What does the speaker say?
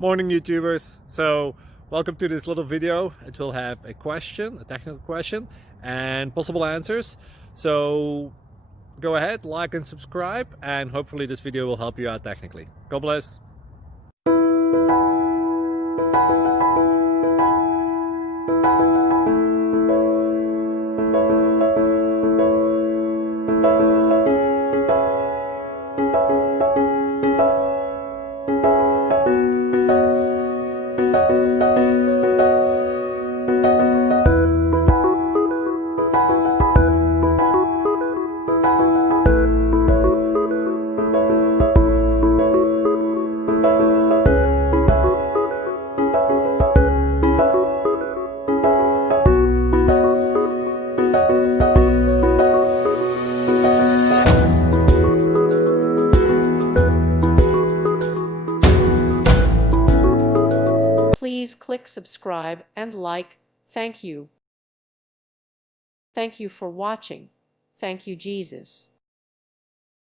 Morning YouTubers. So welcome to this little video. It will have a question, a technical question, and possible answers. So go ahead, like and subscribe, and hopefully this video will help you out technically. God bless. Please click subscribe and like. Thank you. Thank you for watching. Thank you, Jesus.